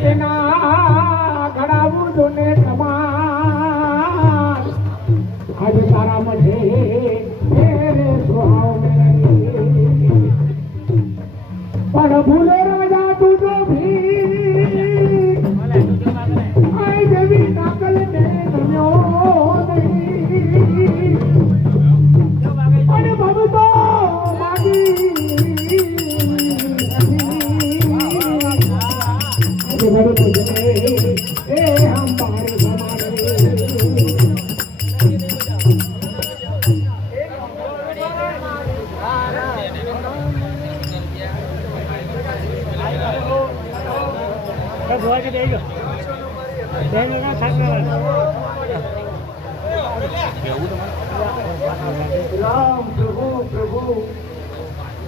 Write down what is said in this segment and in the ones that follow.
તેના ઘડાવું જોને તમાર આજ તારા મઢે રે સુહાવ પણ ભૂલે રાજા તું જો ભી આઈ દેવી તાકલ ને નમ્યો નહીં અને ભગતો માગી રામ પ્રભુ પ્રભુ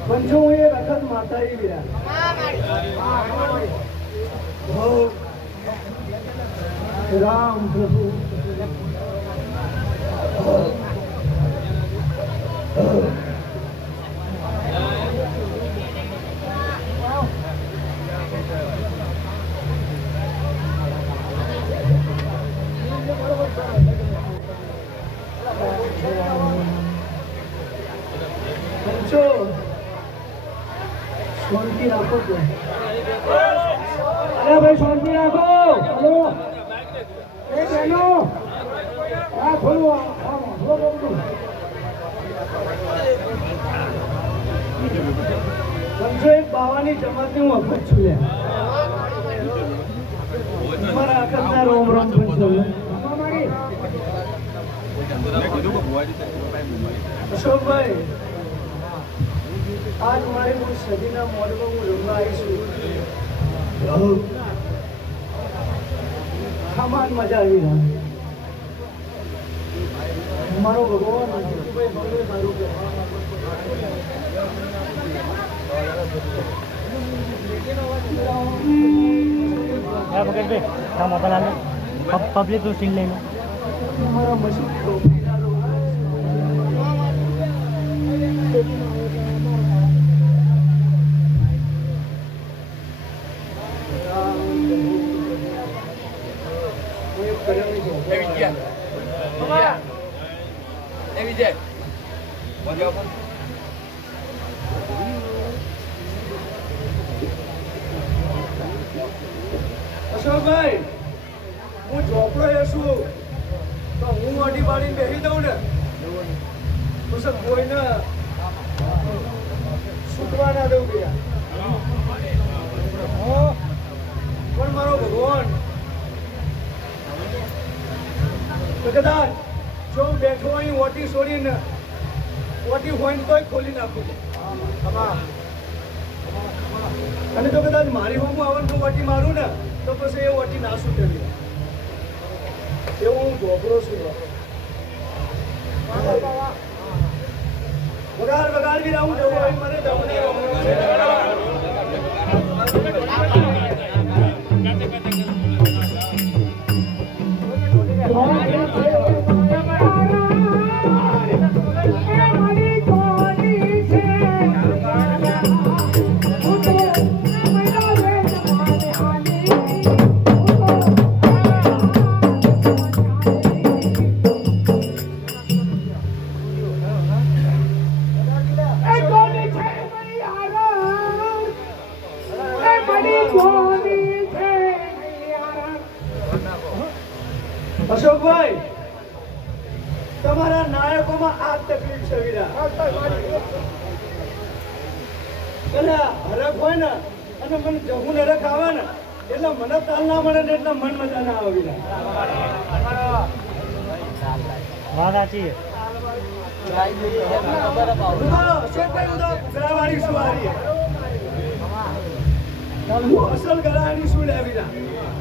પંચો એ રખત માતા રામ પ્રભુ શાંતિ રાખો તો અરે ભાઈ શાંતિ રાખો હલો એ બેનો આ ખોલો સમજો એક બાવાની જમાતની હું અફત છું લે મારા આકરના રોમ રોમ પંચો અશોકભાઈ आज हमारे कुछ सदीना मॉल में वो लुंगा आई છું सामान मजा આવી रहा हमारो भगवान भाई बंगले मारू के क्या पकड़ पे काम बना ले पब्लिक तो सीन लेना हमारा मशीन तो અશોકભાઈ હું ચોપડો છું તો હું અડી પાડીને બેસી દઉં ને તો સર કોઈને છૂટવા ના દઉં ગયા પણ મારો ભગવાન તો કદાચ જો હું બેઠો અહીં ઓટી છોડીને ઓટી હોય ને તોય ખોલી નાખું અને જો કદાચ મારી હોમ આવવાનું ઓટી મારું ને તો પછી એ ઓટી ના છૂટે એવું હું ઢોકળો છું વગાડ બી રહું જવું મને જવું અશોકભાઈ તમારા નાયકોમાં આ તકલીફ છે વીરા અને હરખ હોય ને અને મને જવું હરખ આવે ને એટલે મને તાલ ના મળે ને એટલે મન મજા ના આવે વીરા વાત સાચી અશોકભાઈ હું તો ગરાવાળી શું હારી અસલ ગરાવાની શું લે વીરા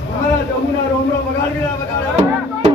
અમારા જમુના રોમરો વગાડ વીરા વગાડ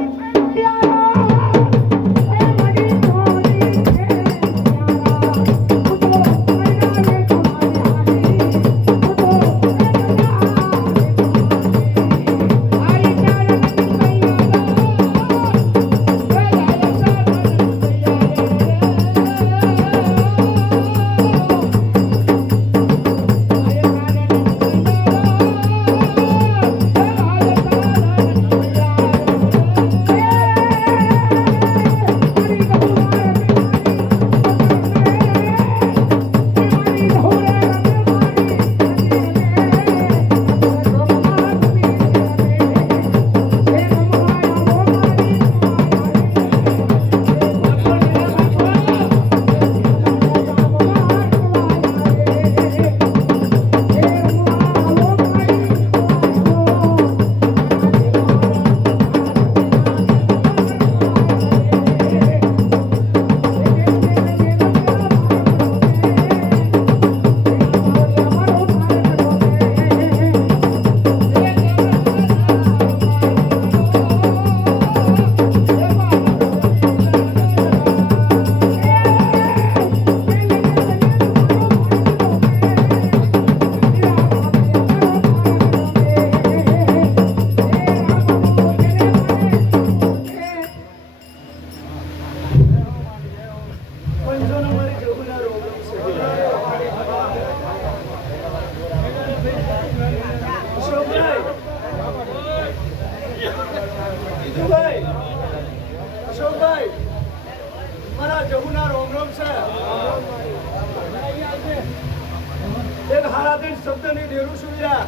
મારા તે શબ્દની દેરું સુવિધા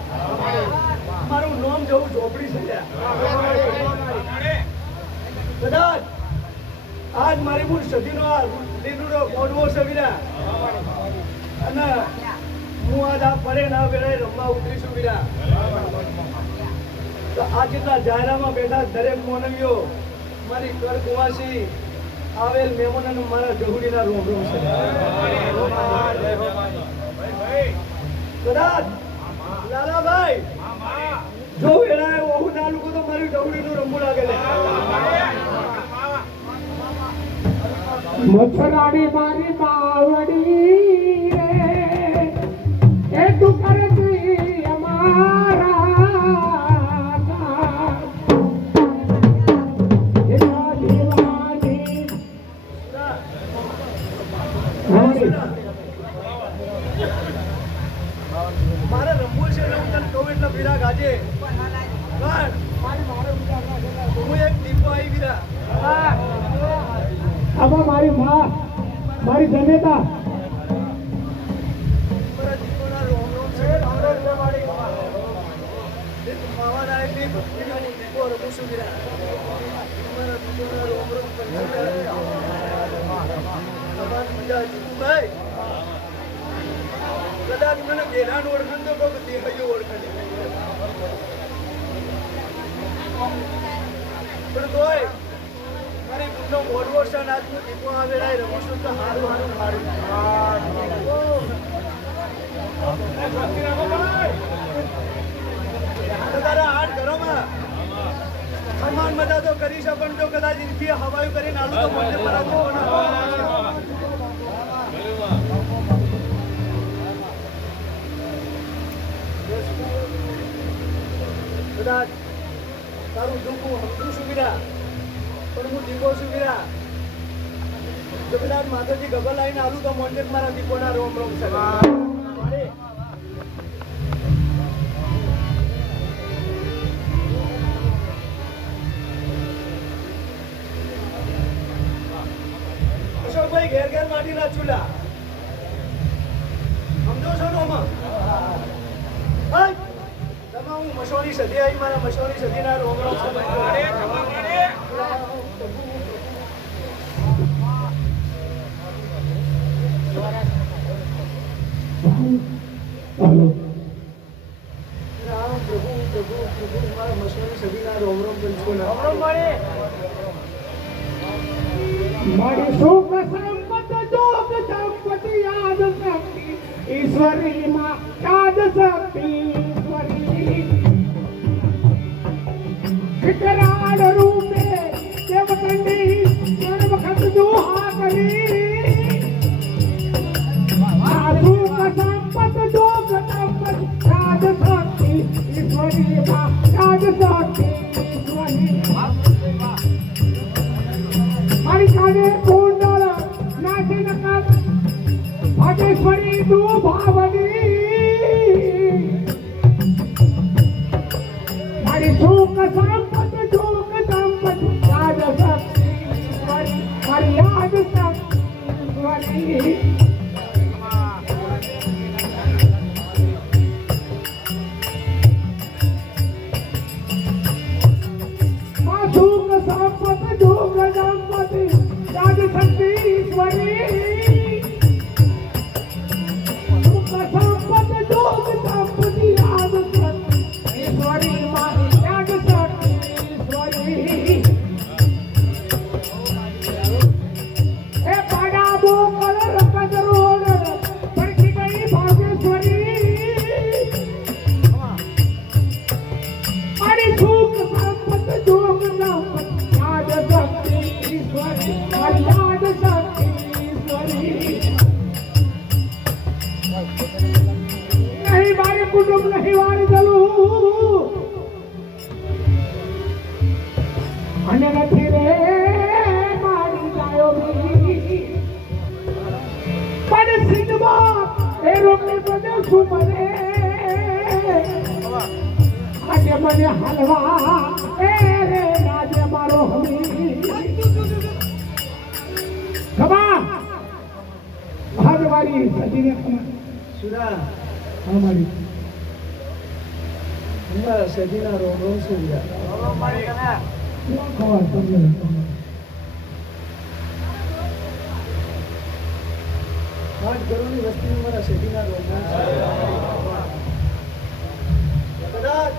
મારું નામ જવું ઝોપડી છે કદાચ આજ મારી મૂળ સદીનો આ લીલુડો મોડવો છે વીરા અને હું આજ આ પડે ના વેળાએ રમવા ઉતરીશું વીરા તો આ જેટલા જાહેરામાં બેઠા દરેક મોનવીઓ મારી કર કુવાસી આવેલ મહેમાનોને મારા જહુડીના રોમ રોમ છે કદાચ લાલાભાઈ જો વેળાએ ઓહુ ના લોકો તો મારી જહુડીનું રમવું લાગે મચ્છરાણી મારી માવડી રે એ તું કરતી અમારા દીવાની મારે રમવું છે એટલે હું તને કહું એટલે વિરાગ આજે પણ હું એક દીપો આવી વિરા આમાં મારી માં મારી જનેતા મારા દીપોના રોમ રોમ છે એક માવાના એક દીપ દીપો રમું છું વિરા મારા દીપોના રોમ રોમ તમારી મજા જીતુભાઈ કદાચ મને ગેલાનું ઓળખાણ તો કહું દેહૈયો ઓળખાણ પણ તોય મારી ગુણનો મોડવો છે આજ હું દીપો આવેલા રમું છું તો હારું તારા આઠ ઘરોમાં સમાન મજા તો કરી છે પણ જો કદાચ ઇનથી હવાયું કરીને આલું તો મને મારા દીપોના કદાચ તારું દુઃખ હું સમજું છું વીરા પણ હું દીપો છું વીરા જો કદાચ માતાજી ગગલ લાઈને આલું તો મોંડે મારા દીપોના રોમ રોમ છે અશોકભાઈ ઘેર ઘેર માટીના ચૂલા સમજો છો ને આમાં હું મસોની સદી આવી મારા મસોની સદીના રોમ રોમ રામ પ્રભુ પ્રભુ પ્રભુ મારા મસોની સદીના રોમ રોમ મારી સુખ સંપત જોગ સંપત્તિ યાદ શક્તિ ઈશ્વરી માં યાદ શક્તિ ઈશ્વરી વિકરાળ રૂપે દેવકંડી સર્વ વખત દુહા કરી આ સુખ સંપત જોગ સંપત્તિ યાદ શક્તિ ઈશ્વરી માં યાદ શક્તિ ઈશ્વરી મારી કાને કુંડળ નાચી નકર ભાગેશ્વરી તું ભાવની મારી સુખ સંપત જોગ સંપત યાદ શક્તિ મારી યાદ શક્તિ સુખ સંપત જોગ સંપત્તિ યાદ શક્તિ ઈશ્વરી સુખ સંપત જોગ સંપત્તિ યાદ શક્તિ ઈશ્વરી માં યાદ શક્તિ ઈશ્વરી એ પાડા બોકળ રકજ રોડ પડખી ગઈ ભાગેશ્વરી મારી સુખ સંપત જોગ સંપત્તિ યાદ શક્તિ ઈશ્વરી મારી યાદ શક્તિ ઈશ્વરી નહીં મારે કુટુંબ નહીં વાળી જલું અને નથી રે મારી ગાયો પણ સિંધમાં એ રોકડી બધે શું મને આજે મને હલવા એ રે આજે મારો હમી ખબર ભાગવાળી સજીને સુરા અમારી અમારા સદીના રોમ રોમ છે વીરા. શું ખબર તમને આઠ ઘરોની વસ્તીનું મારા સદીના રોમ રોમ છે. કદાચ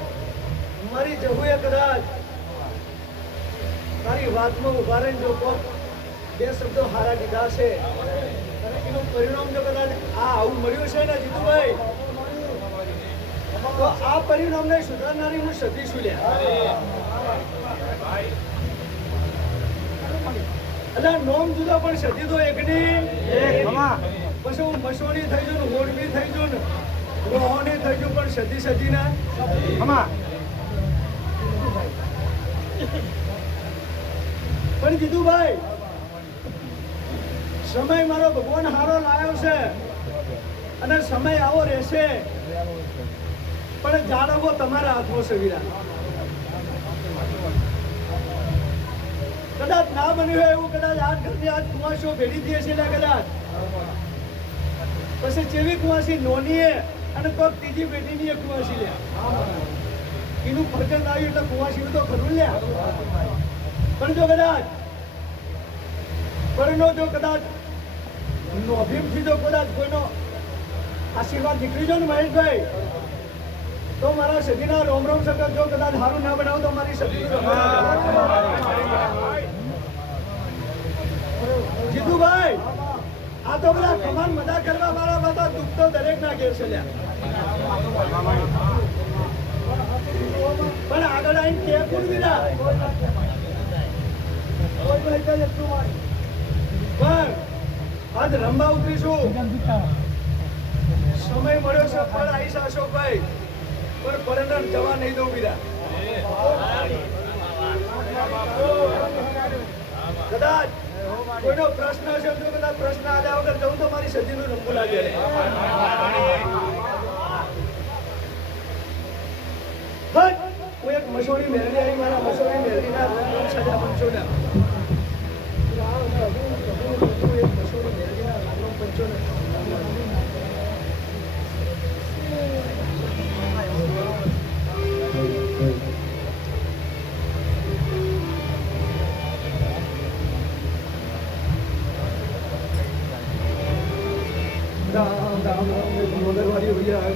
મારી જહુએ કદાચ તારી વાતમાં ઉભા રહીને જો કોક બે શબ્દો હારા કીધા છે અને એનું પરિણામ જો કદાચ આ આવું મળ્યું છે ને જીતુભાઈ, તો આ પરિણામને સુધારનારી હું સતી છું લ્યા. એટલે નોમ જુદો પણ સતી તો એકની પછી હું મસોની થઈ જઉં ને હોડવી થઈ જઉં ને રોહોની થઈ જઉં પણ સતી સતી ના પણ જીતુભાઈ સમય મારો ભગવાન હારો લાવ્યો છે અને સમય આવો રહેશે પણ જાળવવો તમારા હાથમાં છે વીરા. કદાચ ના બન્યું હોય એવું કદાચ આજ ઘરની આજ કુવાસીઓ ભેડી થઈ હશે એટલે કદાચ પછી જેવી કુવાસી નોની અને કોઈક ત્રીજી પેઢીની કુવાસી લે એનું ફરજન આવ્યું એટલે કુવાસીનું તો ખરું લ્યા. પણ જો કદાચ પરનો જો કદાચ નોભીમથી જો કદાચ કોઈનો આશીર્વાદ નીકળી જાય ને મહેશભાઈ, તો મારા સદીના રોમ રોમ સગત જો કદાચ સારું ના બનાવો તો મારી સદીનું જીતુભાઈ આ તો બધા કમાન મદા કરવા વાળા બધા દુઃખ તો દરેક ના ઘેર છે લ્યા. પણ આગળ આવીને કે કોણ વીરા પણ આજ રંબા ઉતરીશું. સમય મળ્યો છે પણ આવીશ અશોકભાઈ, પણ પરણર જવા નહીં દઉં વીરા. કદાચ કોઈનો પ્રશ્ન હશે તો કદાચ પ્રશ્ન આલ્યા વગર જવું તો મારી સદીનું રંગું લાગે. હું એક મસોડી મેળવી આવી મારા મસોડી મેળવીના સજા પંચોના એક મસોડી મેળવીના પંચોના રામ રામ રામ મગરવાડી ભૈયા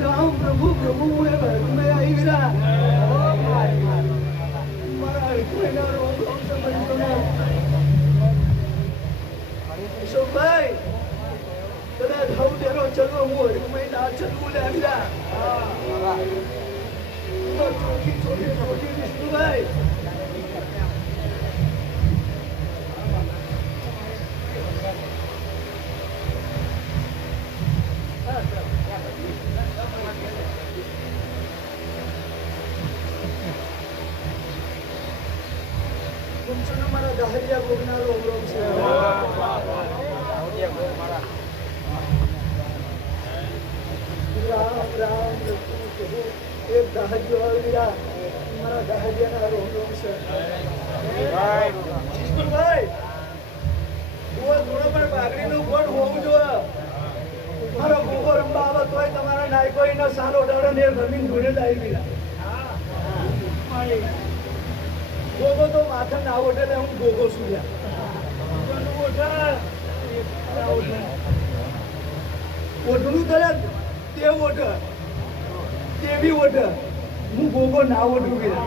રામ પ્રભુ પ્રભુ એ મેં આવી વીરા મારા કોઈના રોમ રોમ સંબંધોને અશોકભાઈ કદાચ હવ તેનો ચલવો હું હરકુભાઈ ના ચલવું લે વીરા ચોથી ચોથી ચોથી વિષ્ણુભાઈ મારા દહરિયા ગોગના રોમ રોમ છે. રામ રામ એક દહરિયો વીરા મારા દહરિયાના રોમ રોમ છે. ભાઈ થોડો પણ બાગડીનું ગોળ હોવું જોઈએ. મારો ગોગો રંબા આવે તોય તમારા નાયકોઈનો સારો ડરો ને જમીન જોડે જ આવી ગયેલા. ગોગો તો માથે ના ઓઢે ને હું ગોગો છું ઓઢણું કરે તે ઓઢ તેવી ઓઢ હું ગોગો ના ઓઢું ગયા.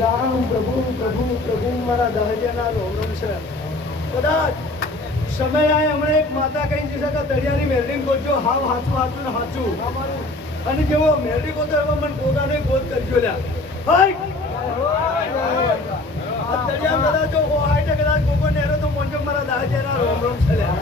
રામ પ્રભુ પ્રભુ પ્રભુ મારા દહરિયાના રોમ રોમ છે. કદાચ સમય આય હમણાં એક માતા કહી જશે કે દરિયાની મેરડી ગોતજો હાવ હાચું હાચું ને હાચું અને જેવો મેરડી ગોતો એવો મને ગોગાને ગોત કરજો લ્યા. દરિયા કદાચ જો હોય તો કદાચ ગોગો નેરો તો મોંજો મારા દહરિયાના રોમ રોમ છે લ્યા.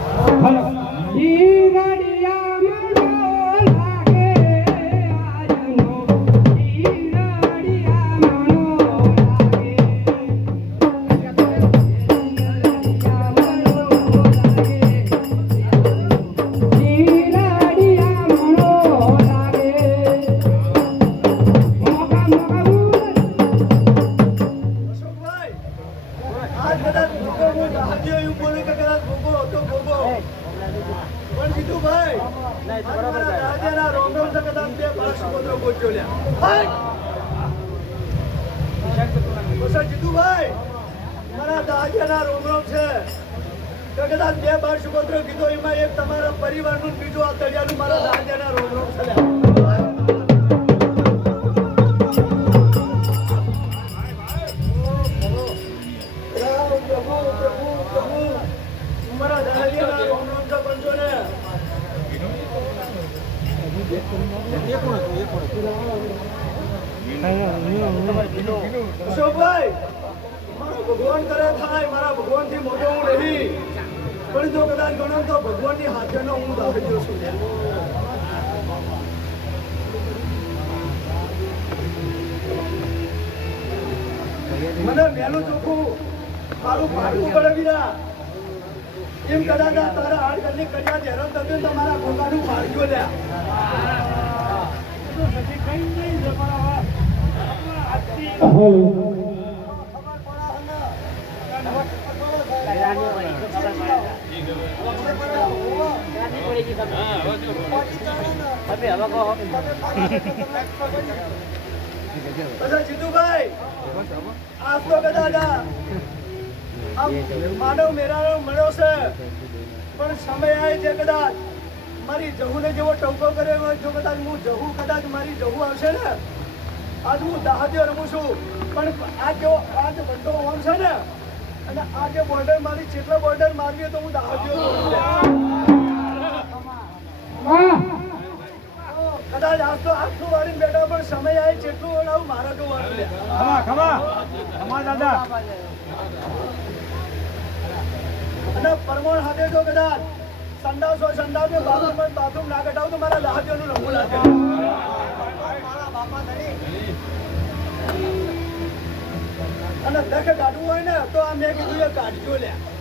કદાચ ભોગો હું રાહજીઓ એવું બોલું કે કદાચ ભોગો હતો ભોગો પણ જીતુભાઈ મારા રાજાના રોમરોમ છે કદાચ બે બાળ સુપુત્રો ગોચ્યો લ્યા જીતુભાઈ મારા દાદાના રોમરોમ છે તો કદાચ બે બાળ સુપુત્રો કીધો એમાં એક તમારા પરિવારનું બીજું આ તળિયાનું મારા દાદાના રોમરોમ છે લ્યા અશોકભાઈ મારો ભગવાન કરે થાય મારા ભગવાનથી મોટો હું નહીં પણ જો કદાચ ગણો તો ભગવાનની હાજરનો હું દાખલ્યો છું મને મેલું ચોખ્ખું મારું ભાડું પડે બીરા એમ કદાચ તારા હાડ ઘરની કડિયા હેરાન થતું તો મારા ભોગાનું ભાડ્યો લ્યા જીતુભાઈ આજ તો કદાચ માનવ મેળાનો મળ્યો છે પણ સમય આવે છે કદાચ મારી જહુને જેવો ટંકો કર્યો હોય જો કદાચ હું જહુ કદાચ મારી જહુ આવશે ને આજ હું દાહદ્યો રમું છું પણ આ બંધો ઓમ છે ને અને આ જે બોર્ડર મારી જેટલો બોર્ડર મારવી તો હું દાહદ્યો કદાચ આજ તો આટલું વાળી બેઠા પણ સમય આવે જેટલું વડાવું મારા જો વાળું દાદા અને પરમોણ હાથે જો કદાચ સંડાસ હોય સંડાસ ને બાથરૂમ ના કટાવ તો મારા દાહદ્યોનું રંગું લાગે અને દખ કાઢવું હોય ને તો આ મેં કીધું એ કાઢજો લ્યા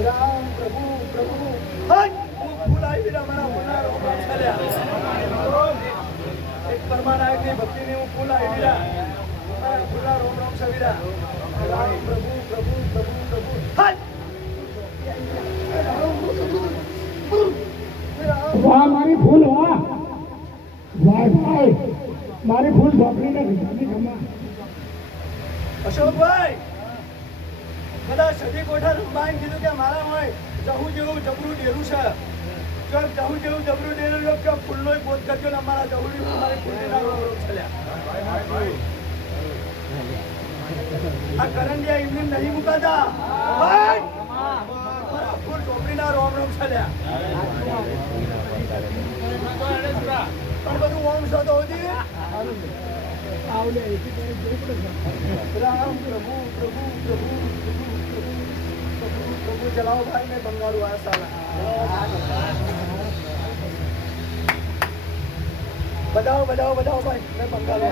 રામ પ્રભુ પ્રભુ ફૂલ આવી રહ્યા મારા ફૂલના રોમ ચાલ્યા એક પરમાનાયકની ભક્તિની હું ફૂલ આવી રહ્યા મારા ફૂલના રોમ રોમ સવીરા રામ પ્રભુ પ્રભુ પ્રભુ પ્રભુ વાહ મારી ફૂલ વાહ વાહ ભાઈ મારી ફૂલ ઢોકરીને ઘીની ખમા અશોકભાઈ કદાચ સદી કોઠા રંબાઈને કીધું કે મારા હોય જહુ જેવું જબરું ડેરું છે ચોક જહુ જેવું જબરું ડેરું લોક ચોક ફૂલનો બોધ કરજો ને અમારા જહુડી મારી ફૂલના રોમ ચાલ્યા આ કરંડિયા એમને નહીં મુકાતા મારા ફૂલ ચોપડીના રોમ રોમ ચાલ્યા પણ બધું ઓમ છો તો હોતી રામ પ્રભુ પ્રભુ પ્રભુ પ્રભુ ચલાવો ભાઈ મેં બંગાળું આ સાલા બતાવો ભાઈ મેં બંગાળું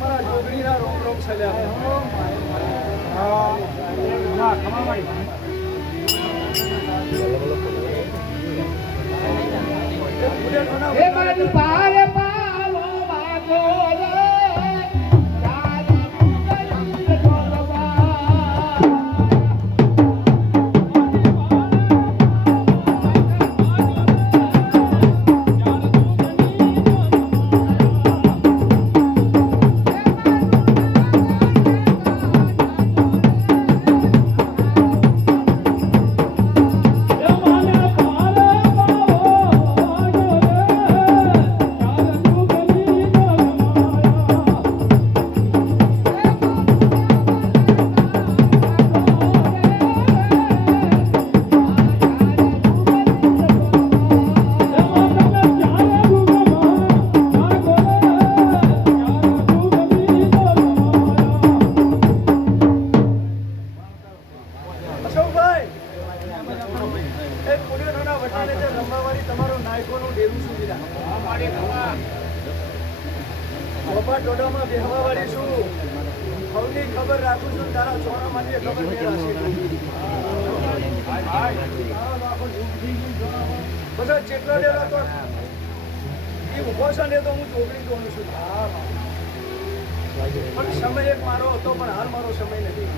મારા જોગણીના રોમ રોમ એ મારી પારે પાલો વાગો રે ઉભા ટોડામાં બેહવાવાળી છું. સૌની ખબર રાખું છું, તારા છોરા માટે ખબર મેળવશે. બધા ચેટલો ડેલો તો એ ઉભો છે ને તો હું ચોકડી જોઉં છું. પણ સમય એક મારો હતો, પણ હાલ મારો સમય નથી.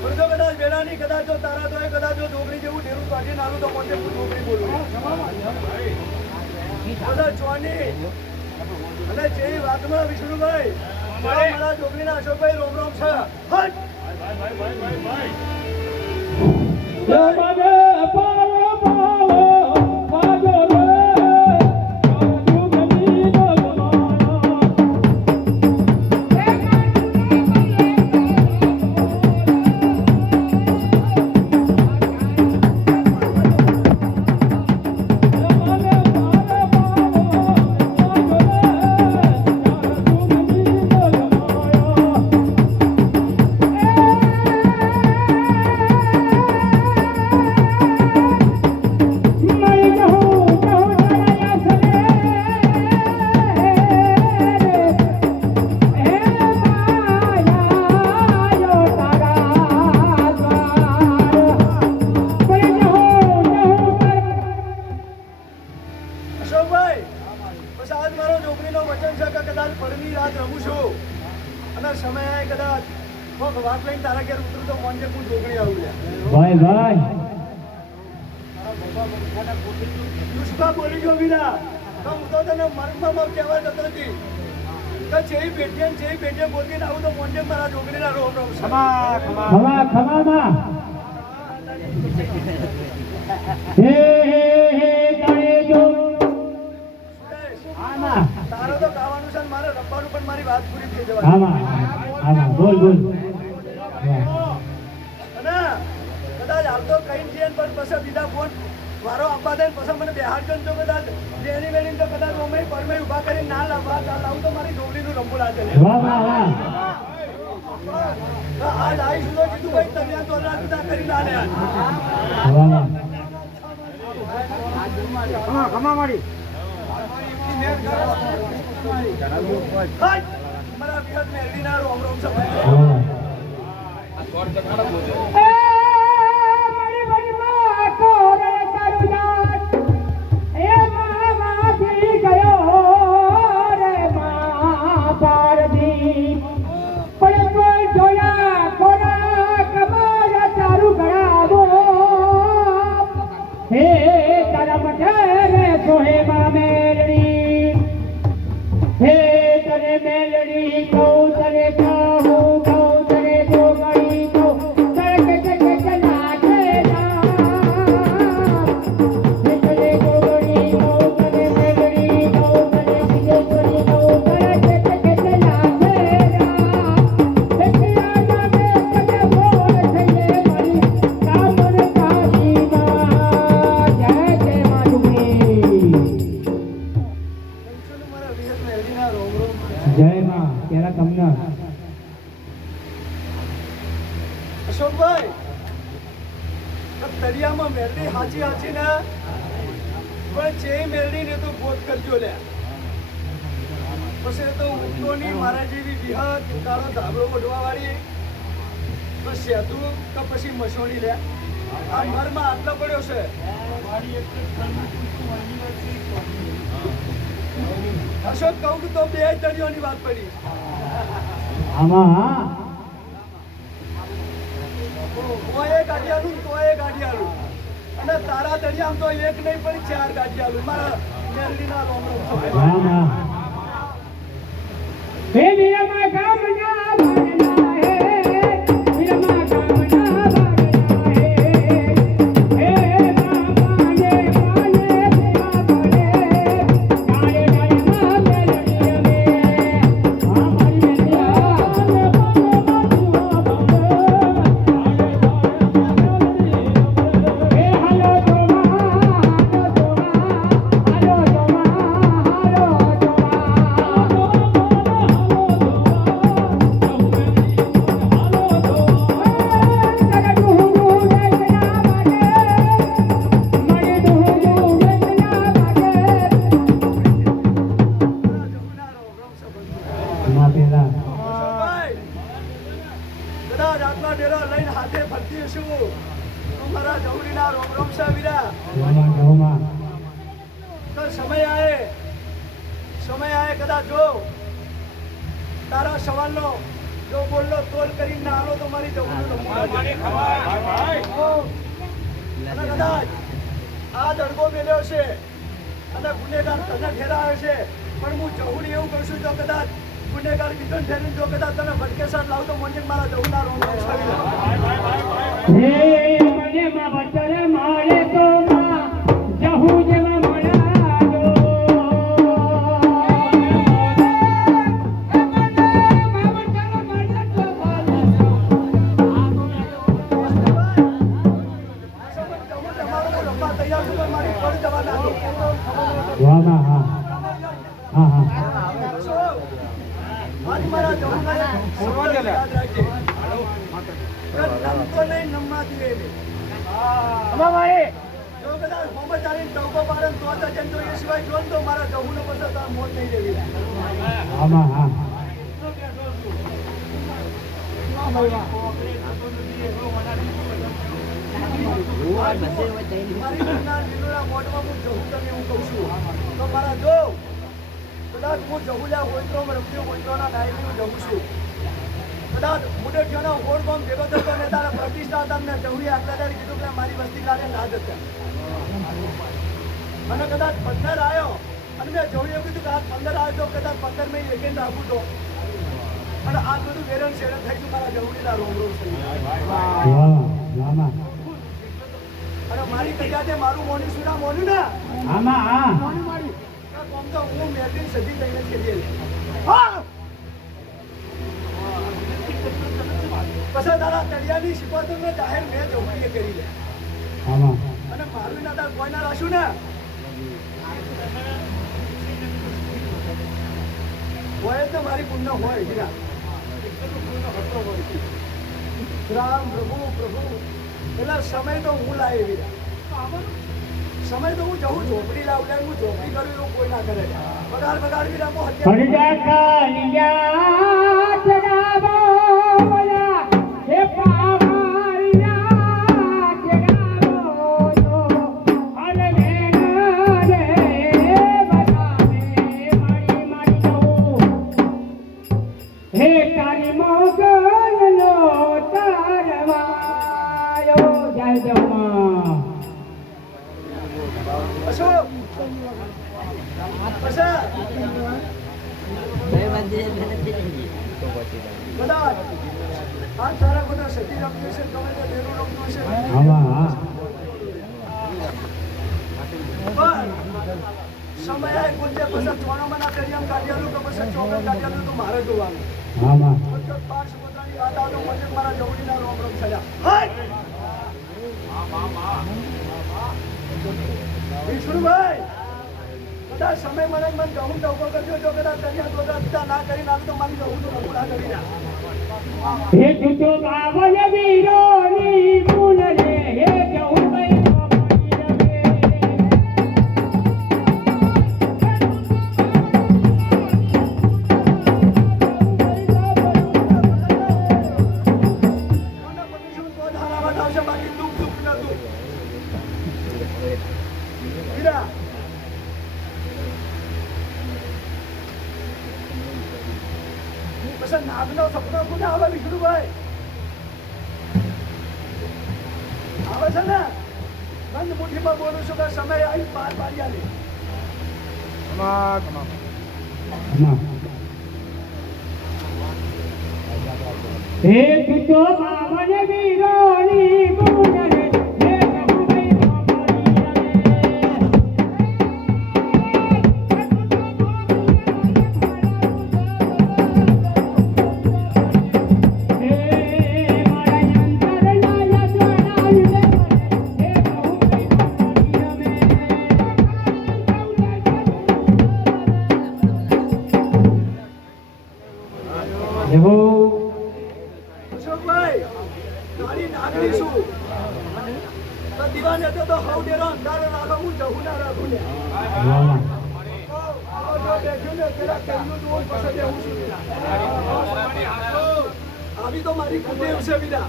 પણ જો કદાચ વેળાની કદાચ જો તારા તો કદાચ જો છોકરી જેવું ડેરું કાઢીને આલું તો મોટે હું છોકરી બોલું. બધા ચોની અને જે વાતમાં વિષ્ણુભાઈ મારા છોકરીના અશોકભાઈ રોમ રોમ છે. હટ! અશોકભાઈ, બસ આજ મારો છોકરીનો વચન છે કે કદાચ પડની રાત રમું છું અને સમય આવે કદાચ કોક વાત લઈને તારા ઘેર ઉતરું તો મોંજે હું છોકરી આવું લે. ભાઈ તું શું કામ બોલી ગયો વિના? તો હું તો તને મર્મમાં કહેવા જતો નથી કે જેવી પેટીએ ને જેવી પેટીએ બોલીને આવું તો મોંજે મારા છોકરીના રોમ રોમ છે. ખમા હે તારે જો તારો તો ગાવાનું છે ને મારે રમવાનું, પણ મારી વાત પૂરી થઈ જવાની. આમાં બોલ અને કદાચ હાલ તો કઈ જઈએ ને પણ પછી બીજા ફોન વારો આપવા દે ને પછી મને બેહાડજો ને તો કદાચ બેની વેણી તો કદાચ મમ્મી પરમે ઉભા કરી ના લાવું તો મારી છોકરીનું રંબુ લાગે. આજ આવીશું તો કીધું ભાઈ તમે તો રાત કરી ના લે. ખમા મારી મારા વિહત મેરડીના રોમ રોમ છે. અશોકભાઈ, દરિયામાં મેરડી હાચી ને પણ જે મેરડી ને તો ગોત કરજો લે. પછી તો ઉત્તોની મારા જેવી વિહત કાળો ધાબળો ઓઢવા વાળી તો સેતું કે પછી મસોણી લે. આ મરમાં આટલો પડ્યો છે. અશોક કહું તો બે દરિયોની વાત પડી. કોઈ ગાડિયાલું તોય ગાડિયાલું અને તારા દરિયામાં તો એક નહીં પણ 4 ગાડિયાલું. મારા મેરડીના રોમ રોમ તો સમય આયે કદાચ જો તારા સવાલનો જો બોલલો તોલ કરીને ના આલો તો મારી જવું અને કદાચ આ દડગો મેલ્યો છે અને ગુનેગાર તને ઠેરાયો છે પણ હું જવું એવું કહું છું જો કદાચ ગુનેગાર બીજો ઠેરીને જો કદાચ તને ભટકેસાટ લાવતો મને મારા જવુંના રોમ હે મને માં વચન મારે તો માં જહુ જેવા મળાયો તૈયાર છું પણ મારી ફળ જવા ના દો. વાહ વાહ હા હા હા આજ મારા જવુંના યાદ રાખજે નમતો નહીં નમવાથી એ જો કદાચ મોહમ્મદ અલીને ટોકો પાડે ને તો જન જોઈએ સિવાય જોન તો મારા જવુંનો પછી તાર મોત નહીં દેવી આમાં હા મારી ઘરના લીલોડા મોઢમાં હું જવું તને એવું કહું છું તો મારા જો કદાચ હું જવુલ્યા હોયત્રો રમતી હોયત્રોના ડાયરી હું જવું છું કદાચ મુડે થયોનો હોડ બોમ્બ ભેગો થતો ને તારા પ્રતિષ્ઠા તમને જવુરી આગલા દાડી કીધું કે મારી વસ્તી કાઢે ના જતા અને કદાચ 15 આવ્યો અને મેં જવું એવું કીધું કે આ 15 આવ્યો તો કદાચ 15 મેં એકેન રાખું તો અને આ બધું વેરણ શેરણ થઈ ગયું મારા જવુરીના રોમ રોમ થઈ અને મારી કદાચે મારું મોની સુના મોનું ને આમાં હા મોની મારી કોમ તો હું મેરડી સજી લઈને જ કરીએ હા પછી તારા તળિયાની શિફાતોને જાહેર મેં જવુરીએ કરી લે આમાં અને મારું ના તાર કોઈ ના રાખ્યું ને હોય તો મારી પુણ્ય હોય હીરા રામ પ્રભુ એટલે સમય તો હું લાવે વીરા સમય તો હું જવું ઝોપડી લાવું હું ઝોપડી કરું એવું કોઈ ના કરે બગાડ વીરા હું હરિજા કાલિયા જગાવો બોલા હે પાવારિયા જગાવો અરે મેના રે બતાવે મારી દો હે તારી મોગલનો તારવાયો જય જમા અશોક બધા આ તારા બધા સતી રમતું છે તમે તો દેરું રમતું છે આમાં હા સમય આય કોજે પછી ચોણામાં કરિયમ કાઢ્યાલું તો પછી ચોકડ કાઢ્યાલું તો મારે જોવાનું આમાં પાંચ પોતાની વાત આવતો મને મારા જવડીના રોમ રોમ થયા વિષ્ણુભાઈ કદાચ સમય મને જવું ટોકો કરજો જો કદાચ તૈયાર તો ના કરી નાખ તો મારી જવું તો નબળા કરી નાખ હે તું તો બાવન વીરોની મુન રે હે જવું ભાઈ નાગનો સપનો કોને આવે વિષ્ણુભાઈ આવે છે ને બંધ મુઠ્ઠીમાં બોલું છું કે સમય આવી પાર પાડી આલી હે તું તો બાવન વીરોની મુન રે હે જવું ભાઈ અશોકભાઈ તારી નાગરી શું તો દીવાને તો હવ ડેરો અંધારો રાખો હું જવું ના રાખું ને આવી તો મારી કુદેવ છે વિના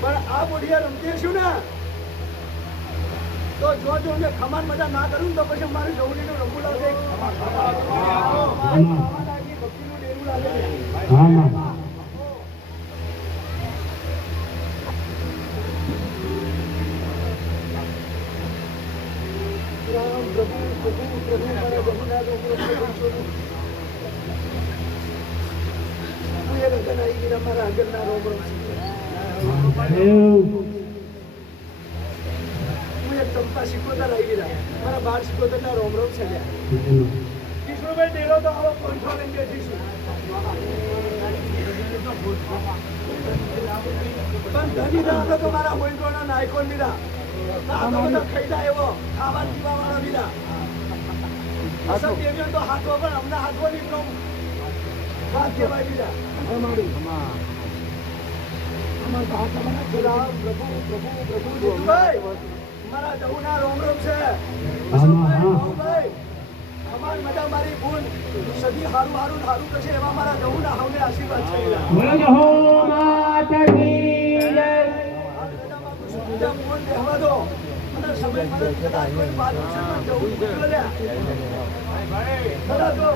પણ આ બોડિયા રમતી હશું ને તો જો મેં ખમાન મજા ના કરું તો પછી મારી ગૌરીનું રમવું લાગે ભક્તિનું ડેરું લાગે હા માં રામ પ્રભુ પ્રભુ પ્રભુ મારા જમુના ડોંગરો હું એ રગન આવી ગયા મારા આગળના રોમ રમ હું એક ચંપા શિકોતર આવી ગયા મારા બાર શિકોતરના રોમ રોમ છે કિશોરભાઈ ડેરો તો આવો કોન્ટ્રોલ લઈને બેઠીશું પણ ધની દાદા તો મારા હોઈન્દ્રોના નાયકોન લીધા આ તો બધા ખૈદા એવો ખાવા પીવા વાળા લીધા અસલ દેવીઓ તો હાથો પણ અમને હાથવો નીકળો હાથ કહેવાય લીધા અમારું રામ પ્રભુ પ્રભુ પ્રભુ જીતુભાઈ મારા જવુના રોમ રોમ છે ભાઈ અમાર મજા મારી ગુણ સદી હારું હારું હારું કરશે એવા મારા જવુના હાવને આશીર્વાદ છે બોલો હો માતા કી જય ફોન બેહવા દો અને સમય મને કદાચ કોઈ વાત છે પણ જવું બોલ્યા તો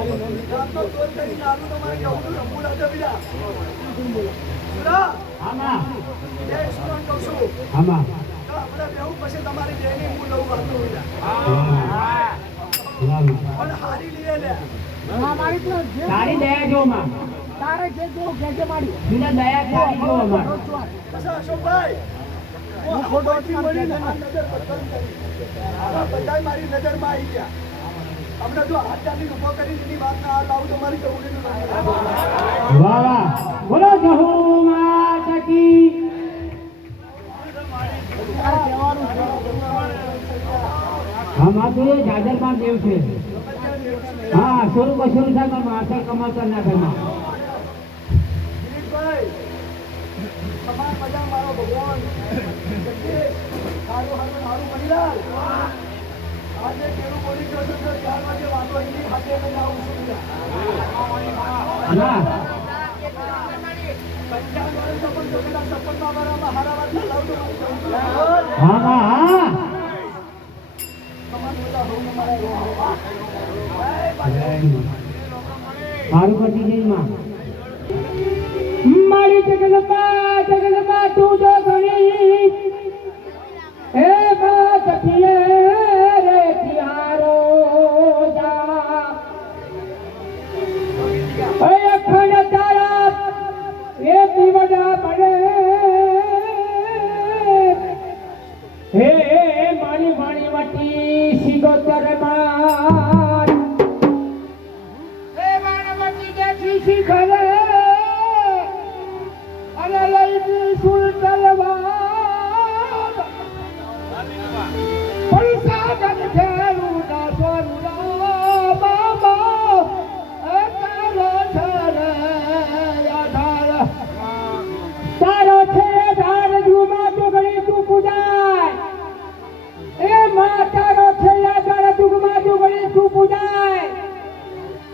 રાતનો તોલ કરીને આવું તો મારે જવું રમવું લાગે બીજા સુરા આમાં જય સુરણ કહું છું આમાં તો આપણે બેહું પછી તમારી જયની હું લઉં વાતો હોય પણ હારી લીએ લે તારી દયા જો માં તારે જે જો કે મારી તુને દયા તારી જો અમાર પછી અશોકભાઈ હું ફોટોથી મળીને આ નજર પસંદ કરી આ બધા મારી નજરમાં આવી ગયા હમણાં જો હાથ ચાલી ઉભો કરી એની વાત ના લાવું તો મારી ગૌરીનું નામ વાહ વાહ બોલો જહુ માતા કી હા માં તો એ જાજરમાં દેવ છે હા સ્વરૂપ અસ્વરૂપ થાય માથે કમાતા ના ઘરમાં દિલીપભાઈ તમારા મજા મારો ભગવાન જગદીશ સારું સારું સારું મણીલાલ આજે કેવું બોલી ગયો છો તો 4 વાગે વાતો એની હાથે લઈને આવું છું બીજા ના 55 વર્ષ પણ જોડેલા સપનમાં મારા હારા વાત ના લાવતો હા માં હા મારું પતિ જઈ માં મારી જગદંબા તું જો ઘણી હે બાત પિયે રે તિહારો જા હે અખંડ તારા એ દીવડા પડે હે મારી વાણી વટી સિગોતર માર હે વાણવટી દેખી શિખરે અને લઈ સુલતલવાર પૈસા ગન ખેલું ના સોરુડા બાબા એ તારો છે રે આધાર તારો છે આધાર જુમા તો ગણી તું પૂજાય એ માતારો છે આધાર જુમા તો ગણી તું પૂજાય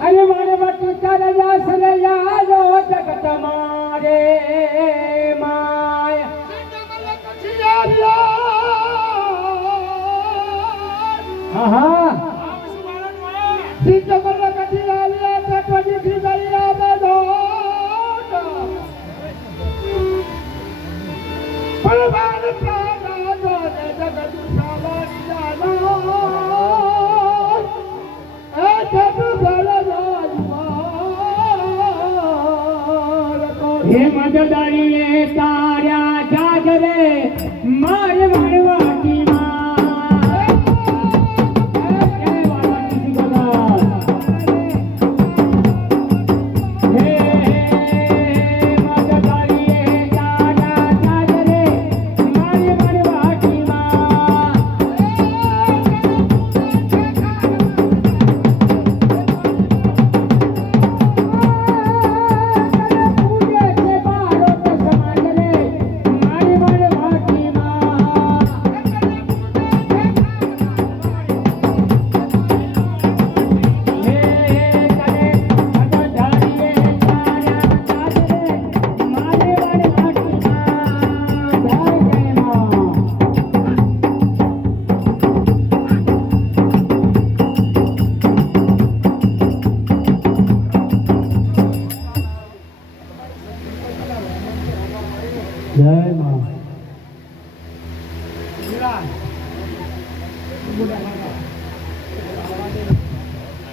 અરે મારે વટી તારા જાસરે યાદો જગત મારે માય હા સિદ્ધ કર કઠી આવ્યા તે પછી ફિગરિયા બધો પલવાન પ્રાણા જોને જગત સાવાની જાનો એ જગત ગલ રાજમાર હે મદદારીએ તાર્યા જાગરે માર મારવાટી વીરા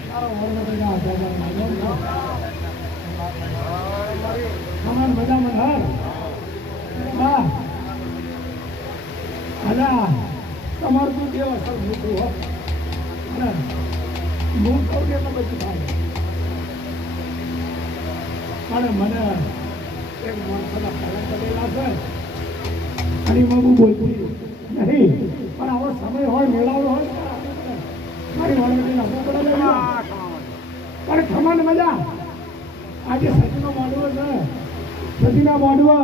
તારો વર્ણ બધા સમાન બધા મનહર હા અલા તમારું તું કેવો અસર મૂકવું હો અને હું કહું કે તમે બધું થાય અને મને એક માણસોના કલમ કરેલા છે અને એમાં હું બોલતી નહીં પણ આવો સમય હોય મેળાવડો હોય મારી વાળવાની નફો પડે પણ ખમાન મજા આજે સચીનો મોડવો છે સચીના મોડવો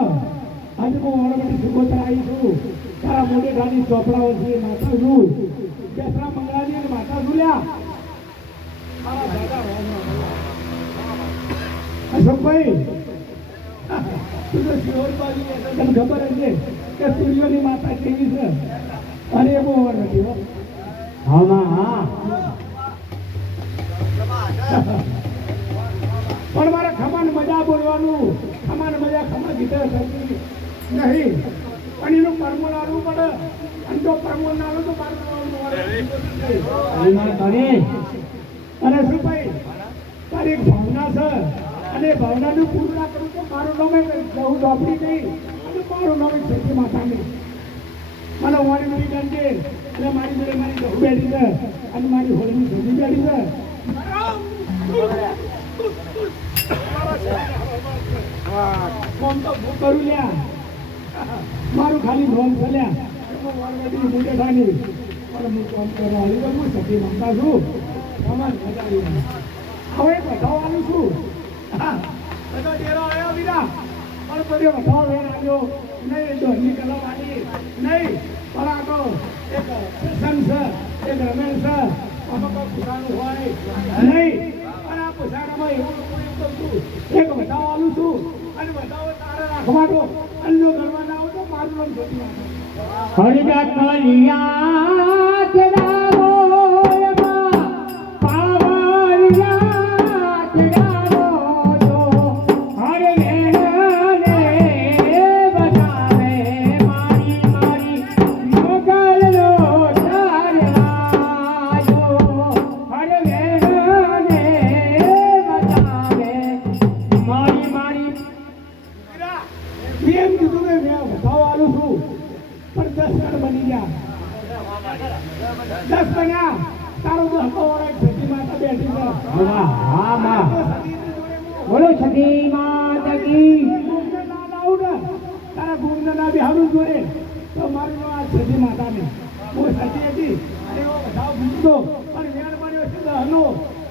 આજે હું વાળવાની સુગોતરા આવી છું તારા મોટે ગાડી ચોપડાઓ છે માતા છું બેસરા મંગળાજી અને માતા ઝૂલ્યા મારા દાદા અશોકભાઈ તું તો શિહોર બાજુ તને ખબર જ છે કે સૂર્યોની માતા કેવી છે અને એ બહુ વાર નથી હો હા માં હા પણ મારે ખમાન મજા બોલવાનું ખમાન મજા ખમા ગીતે થતી નહીં પણ એનું પરમો લાવવું પડે અને જો પરમો ના આવે તો મારું અને શું ભાઈ તારી એક ભાવના છે અને એ ભાવનાનું પૂરું ના કરું તો મારું નામ જવું ચોપડી નહીં અને મારું નામ સતી માતા નહીં મને વાળી મળી ગંજે અને મારી જોડે મારી જહુ બેઠી છે અને મારી હોળીની સજી બેઠી છે કોમ તો હું કરું લ્યા મારું ખાલી ભ્રમ ચાલ્યા મૂકે ખાની પણ હું કામ કરવા આવી હું સતી માતા છું સમાન મજા આવી હવે બતાવવાનું છું બધો ડેરો આવ્યો બીજા પણ બધે વધાવો વેર આવ્યો નહીં દોરની કલમ આવી નહીં પણ આ તો એક પ્રસંગ છે એક રમેશ છે અમુક પુરાણું હોય નહીં પણ આ પુરાણામાં એવું એક બતાવવાનું છું અને બતાવો તારે રાખવાનો અને જો ઘરમાં ના આવો તો મારું નામ જોતી હરિદાસ કલિયા તેરા મોયમાં પાવરિયા તેરા મોજો હરે મેને બતાવે મારી મારી મોગલનો તારવાજો હરે મેને બતાવે મારી મારી એમ કીધું કે મેં બતાવવાનું છું પણ 10 જણ બની ગયા 10 બન્યા તારો તો હકો વાળા એક સતી માતા બેઠી છે હા માં બોલો સતી માતા કી ગુરુને ના લાવું ને તારા ગુરુને ના બેહાડું જોડે તો મારું નામ આ સતી માતા ને હું સતી હતી અને એવો બતાવ પૂછતો પણ વેણ બન્યો છે દહનો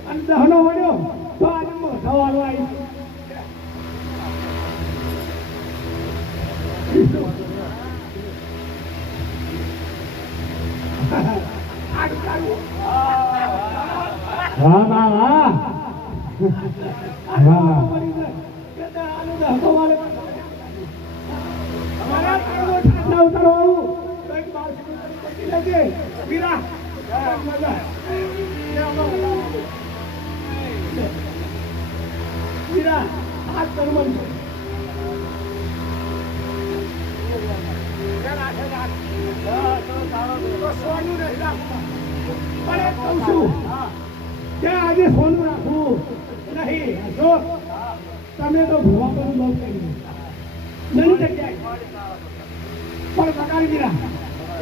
અને દહનો વળ્યો તો આજે હું બતાવવાનું આવી વાહ વાહ વાહ વાહ આજે સોનું રાખવું નહીં અશોક તમે તો ભૂવા પર બહુ કરી નહીં જગ્યાએ પણ બગાડી દીધા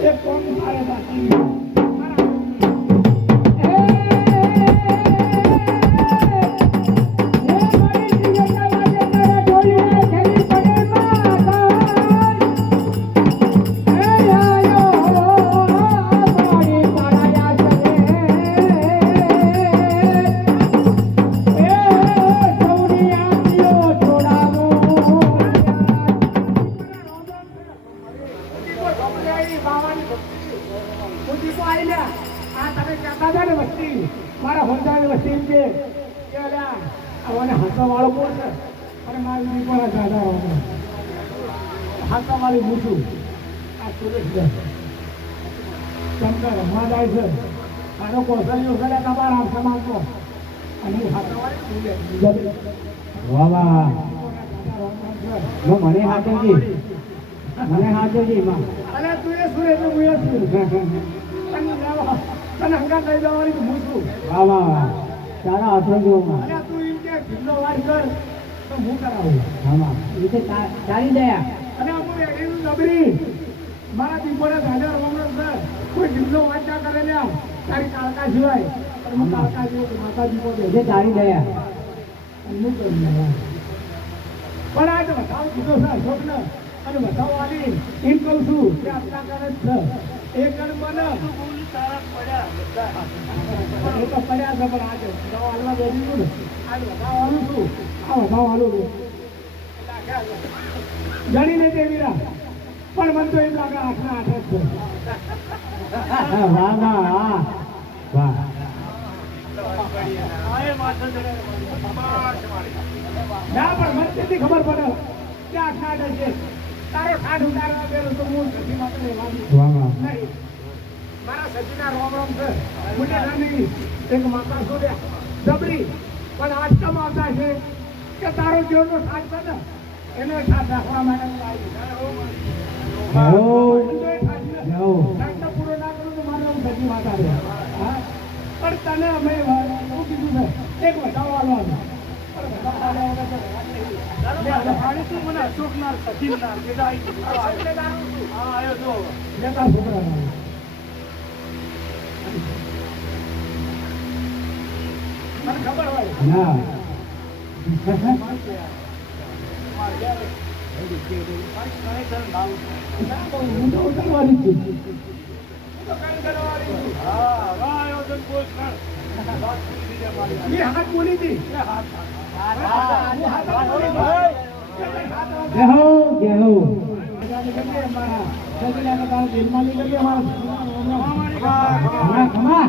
એક કોમ મારે બાકી મારા હોંદાની વસ્તી એમ છે કે અલ્યા આવવાને હાંસા વાળો કોણ છે અને મારી દીકરા દાદા વાળો હાંસા વાળી પૂછું આ સુરેશ છે તમને રમવા જાય છે આનો કૌશલ્યો છે તમારા હાંસા માંગતો અને હાંસા વાળી વાહ વાહ મને હાથે જી મને હાજરી માં અને તું એ સુરે એટલે હું એ સુર તને લેવા તને હંગા લઈ જવાની તો હું છું વાહ વાહ વાહ તારા હાથો જોમાં અને તું એમ કે ઢીલો વાર કર તો હું કરાવું આમાં એ તો તારી દયા અને હું એડીનું ડબરી મારા દીપોડા દાદા રમણ છે કોઈ ઢીલો વાત ના કરે ને તારી કાળકા સિવાય પણ હું કાળકા જેવું માતા દીપો દે જે તારી દયા હું કરું પણ આ તો બતાવ કીધો છે અશોકને અને બતાવવાની એમ કહું છું કે આટલા કરે છે એ કણ મને એ તો પડ્યા છે પણ આજે બતાવ હાલવા બેસી ને આજ બતાવવાનું છું આ બતાવવાનું જાણી નહીં તે વીરા પણ મને તો એમ લાગે આઠના આઠ જ છે વાહ વાહ વાહ વાહ ના પણ મને તેથી ખબર પડે કે આઠના આઠ છે તારો ઠાઠ ઉતારવા ગયેલો તો હું નથી માટે લેવાની વાહ વાહ નહીં મારા સચીના રોમ રોમ છે મુજે નાની એક માતા છોડ્યા જબરી પણ આશ્રમ આવતા છે કે તારો જીવનનો સાથ છે ને એનો સાથ રાખવા માટે હું આવી પૂરો ના કરું તો મારે હું સચી માતા છે હા પણ તને અમે શું કીધું છે એક વધાવવાનો હતો મને અશોકનાર સચિનનાર બધા આવ્યો છો લેતા છોકરા મને ખબર હોય ના હું તો ઉતરવાની જ છું મેં હાથ બોલી હતી ગેહો ગેહો ખમા ખમા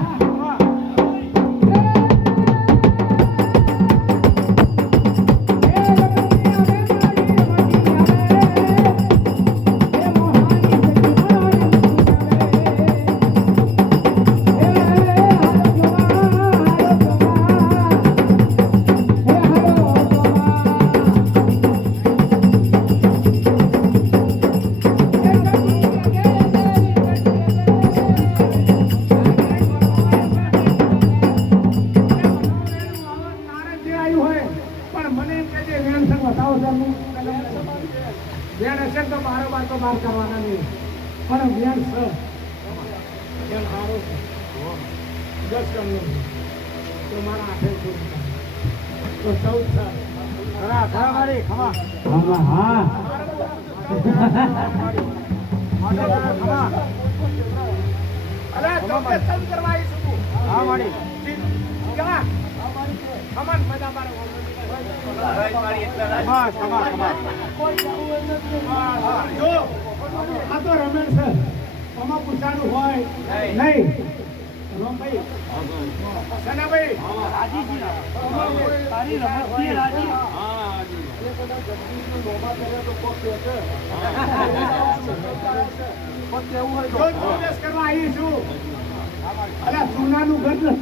આમાં હા આ તો રમેશ છે આમાં પૂછાનું હોય નહીં રામભાઈ સનાભાઈ કરવા આવી છું અલા સોનાનું ઘર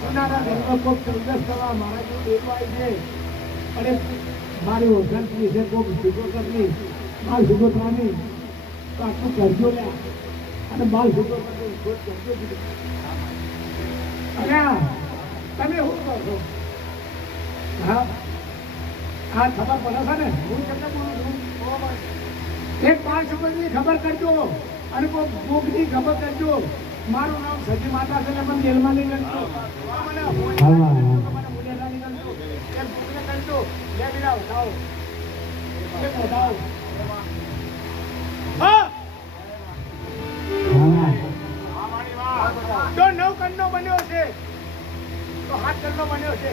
સોનાના ઘરમાં કોક ચૌદસ કરવા મારા જેવું દેવું આવી છે અને મારી ઓળખાણ છે કોક ભીગો કરી માલ ભીગો થવાની તો આટલું કરજો લે અને માલ ભીગો કરી કરજો અલ્યા તમે શું કહો છો હા હા ખબર પડે છે ને હું કેટલા બોલું છું એક 5 સમજની ખબર કરજો અને કોઈ ભોગની ખબર કરજો મારું નામ સજી માતા છે મને જેલમાં નહીં કરજો મને મુલેલા નહીં કરજો એક ભોગને કરજો લે બિરાવ જાઓ એક બતાવો હા જો 9 કણનો બન્યો છે તો 7 કણનો બન્યો છે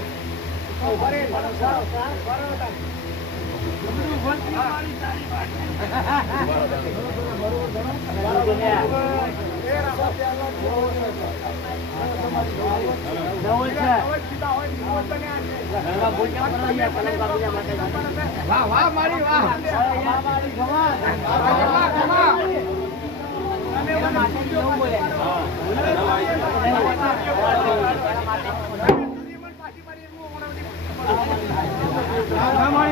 વાહ મારી વાહ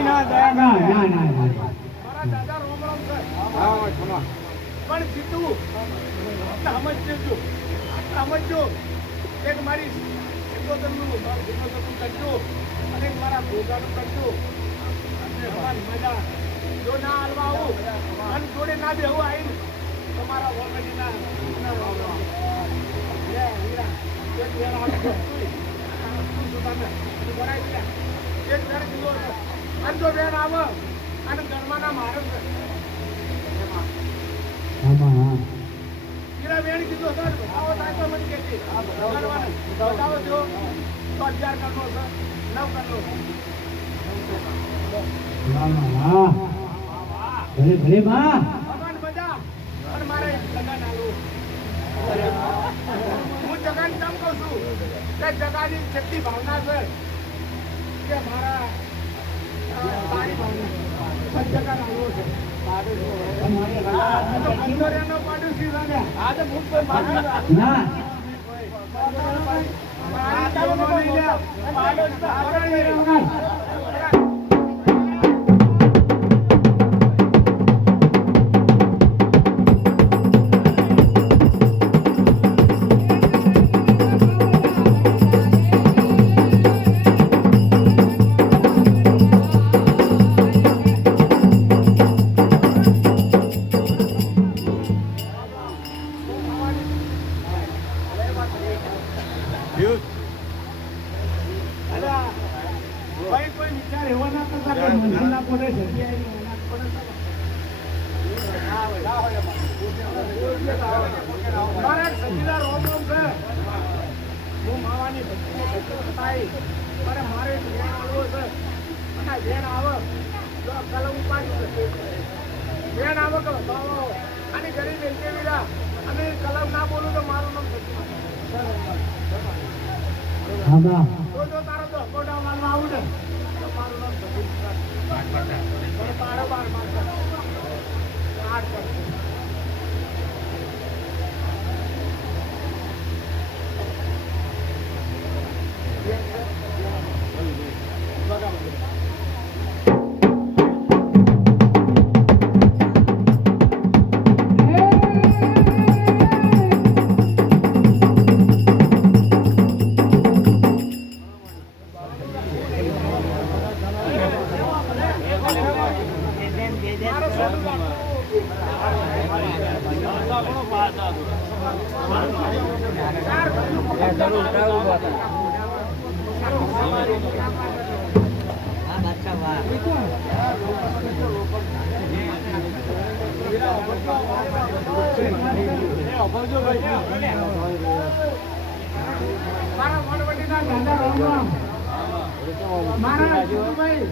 ના ના ના ના મારા દાદા રોમ પણ જીતવું સમજજો સમજજો એક મારી સિકોતરનું કરજો અને એક મારા ભોગાનું કરજો અને અમારી મજા જો ના હાલવા આવું અને જોડે ના બેહું આવીને તમારા ઓલરેડીના એક દર કિલો અને જો બેન આવે અને ગરમાના મારે પેલા બેન કીધું સર બતાવો થાય તો મને કહેતી બતાવો જો તો 11 કરનો સર 9 કરનો ભલે ભલે બા ભગવાન મજા અને મારે લગન આલું હું જગાન કામ કહું છું કે જગાની જેટલી ભાવના છે કે મારા તારી ભાવના જગાન આલવો છે ના કોઈ વિચાર એવો ના કરતા કે મંદિરના પોતે મારા સજીલા રોમ રોમ છે હું માવાની ભક્તિનો થાય મારે મારે ધ્યાન આવવો છે અને ધ્યાન આવે તો કલમ ઉપાડી ધ્યાન આવે કે બતાવો અને ગરીબ એમ કેવી અને કલમ ના બોલું તો મારું નામ હા જો તારો તો કોડા મારવા આવું ને તો મારું નામ બારો બાર મારતા 8 કર મારા વડવડીના દાદા રામ મારા જીતુભાઈ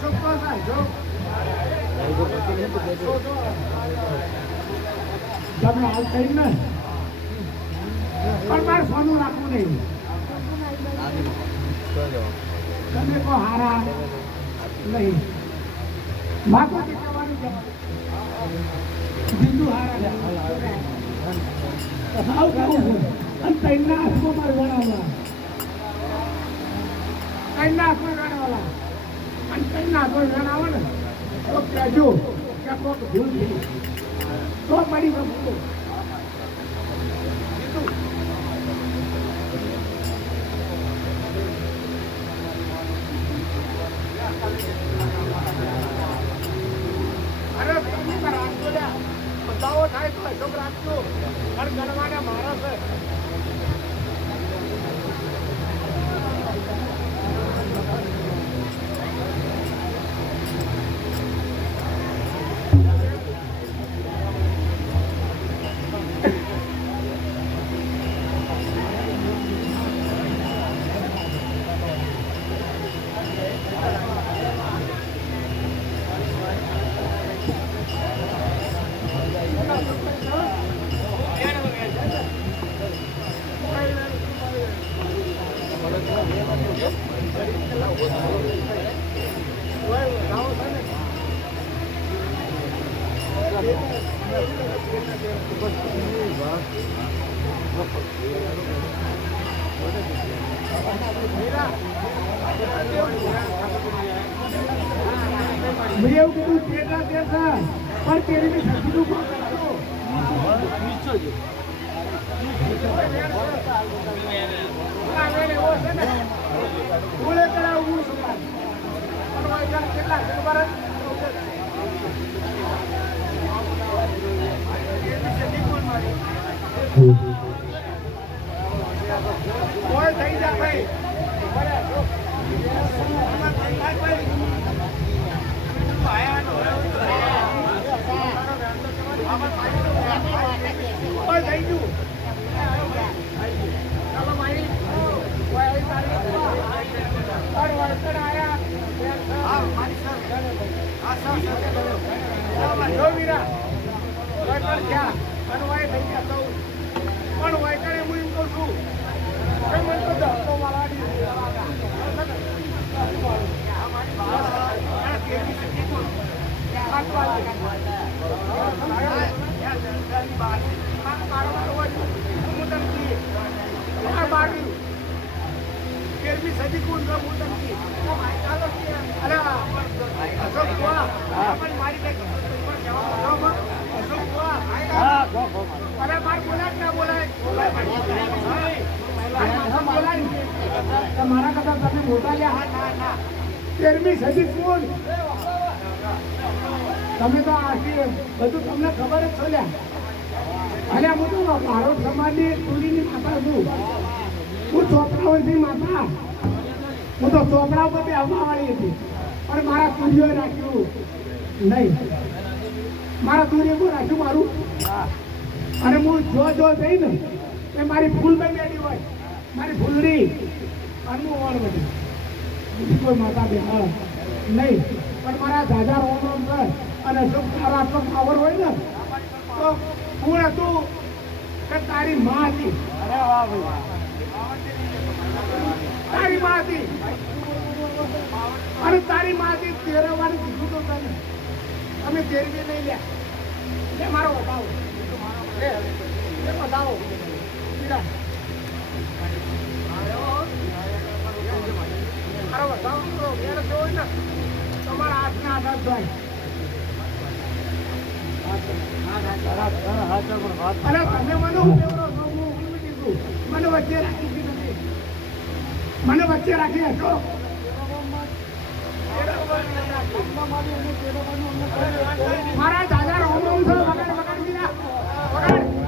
સુખો સાહેબ જો તમે હાલ કરીને પણ મારે સોનું રાખવું નહીં તમે કહો હારા નહીં માકો કહેવાનું બિંદુ હારા આવું કેવું છે અને તૈના હાથમાં મારે ગણાવવા તૈના હાથમાં ગણાવવા અને તૈના હાથમાં ગણાવે ને તો કહેજો કે કોક ભૂલ થઈ તો પડી ગયું અરે તમે રાખજો લ્યા બતાવો થાય તો અશોક રાખજો અને ગણવાના મારા છે મેં એવું કીધું તેના દેશ પણ તેની સજીનું ભૂલે કરાવવું છું કેટલા ખબર કોઈ થઈ જા ભાઈ થઈ ગયું ચાલો મારી સદી કોણ મારા કરતા તમે મોટા લ્યા 13મી સદી કોણ તમે તો આખી બધું તમને ખબર જ છો લ્યા અને હું તો ભારત સમાજની ટોળીની માતા છું હું ચોપડાઓથી માતા હું તો ચોપડા ઉપર આવવાવાળી હતી પણ મારા સૂર્યોએ રાખ્યું નહીં મારા સૂર્ય કોઈ રાખ્યું મારું અને હું જો જઈને એ મારી ફૂલ બની બેઠી હોય મારી ફૂલડી અને હું ઓણ બધી બીજી કોઈ માતા બેહાડ નહીં પણ મારા દાદા રોમ છે અને સુખ તારા આટલો પાવર હોય ને તો હું હતું કે તારી માં હતી તારી માં હતી અને તારી માં હતી તેરવાની કીધું તો તને તમે તેરવી નહીં લે મારો બતાવો બતાવો મારો બતાવો મેળ જોઈ ને તમારા હાથના આધાર જોઈ અને તમે મને મને વચ્ચે રાખી મને વચ્ચે રાખી હતો મારા દાદા રોમ રોમ છે વગાડ વગાડ દીધા વગાડ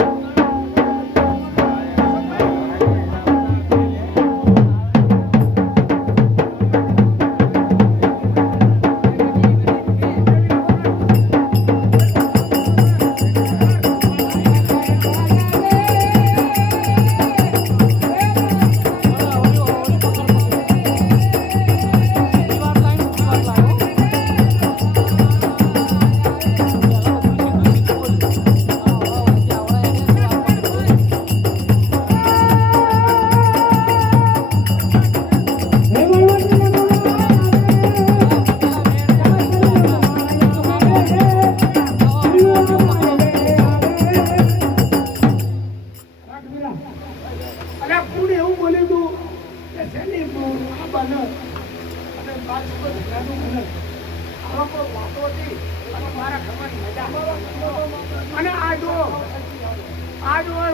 અને આ જો